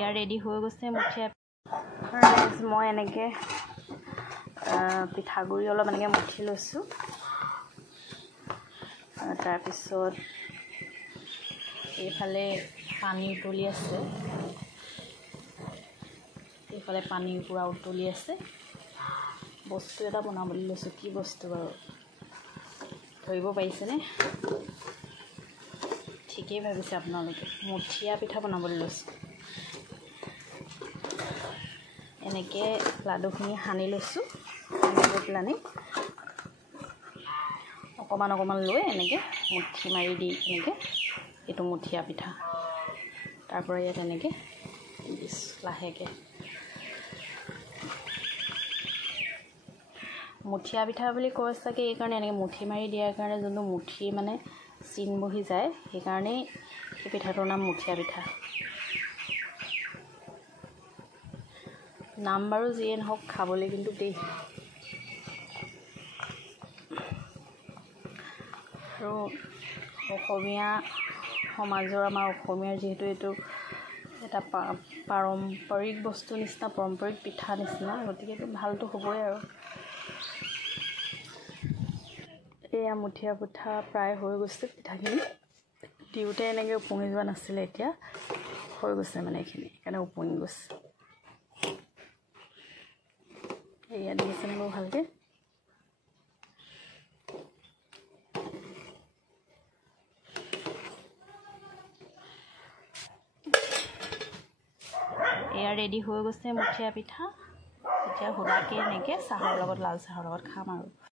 এয়া ৰেডি হৈ গৈছে মুঠিয়া। মই এনেকৈ পিঠাগুড়ি অলপ এনেকৈ মুঠি লৈছোঁ। তাৰপিছত এইফালে পানী উতলি আছে, এইফালে পানী পূৰা উতলি আছে। বস্তু এটা বনাবলৈ লৈছোঁ। কি বস্তু বাৰু ধৰিব পাৰিছেনে? ঠিকেই ভাবিছে আপোনালোকে, মুঠিয়া পিঠা বনাবলৈ লৈছোঁ। এনেকৈ লাডুখিনি সানি লৈছোঁ। সানি লৈ পেলানি অকণমান অকণমান লৈ এনেকৈ মুঠি মাৰি দি এনেকৈ এইটো মুঠিয়া পিঠা। তাৰপৰা ইয়াত এনেকৈ লাহেকৈ মুঠিয়া পিঠা বুলি কয় চাগে এইকাৰণে, এনেকৈ মুঠি মাৰি দিয়াৰ কাৰণে যোনটো মুঠি মানে চিন বহি যায়, সেইকাৰণেই এই পিঠাটোৰ নাম মুঠিয়া পিঠা। নাম বাৰু যিয়ে নহওক, খাবলৈ কিন্তু দেই। আৰু অসমীয়া সমাজৰ, আমাৰ অসমীয়াৰ যিহেতু এইটো এটা পাৰম্পৰিক বস্তু নিচিনা, পাৰম্পৰিক পিঠা নিচিনা, গতিকে এইটো ভালটো হ'বই আৰু। এয়া মুঠিয়া পিঠা প্ৰায় হৈ গৈছে। পিঠাখিনি দিওঁতে এনেকৈ উপঙি যোৱা নাছিলে, এতিয়া হৈ গৈছে মানে এইখিনি, সেইকাৰণে উপঙি গৈছে। এয়া দেখিছেনে বাৰু ভালকৈ? এয়া ৰেডি হৈ গৈছে মুঠিয়া পিঠা। এতিয়া সুদাকৈ এনেকৈ চাহৰ লগত, লাল চাহৰ লগত খাম আৰু।